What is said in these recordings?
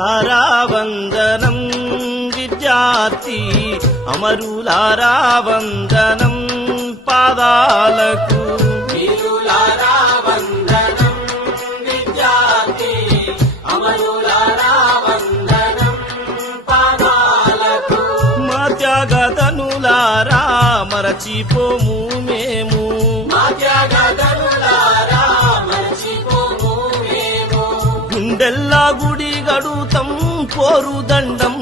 వందనం విద్యార్థి అమరులారా వందనం పాదాలకు. మర్చిపోము మేము. గుండెల్లా గుడి గడుతం కోరు దండం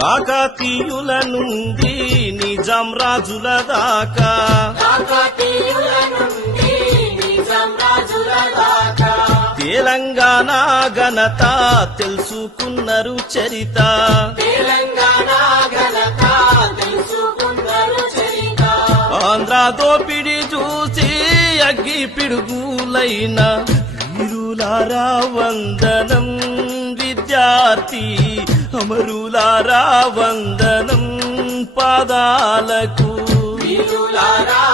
కాకతీయుల నుండి నిజాం రాజుల దాకా కాకతీయుల నుండి నిజాం రాజుల దాకా తెలంగాణ ఘనత తెలుసుకున్నారు చరిత. తెలంగాణ ఘనత తెలుసుకున్నారు చరిత. ఆంధ్ర దోపిడి చూసి అగ్గి పిడుగులైన వీరులారా వందనం విద్యార్థి. అమరులారా వందనం పాదాలకు. వీరులారా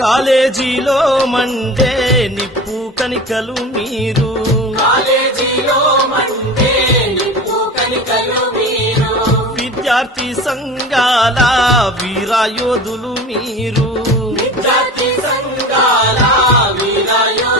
కాలేజీలో మండే నిప్పు కనికలు మీరు. కాలేజీలో మండే నిప్పు కనికలు మీరు. విద్యార్థి సంఘాల వీరాయోధులు మీరు.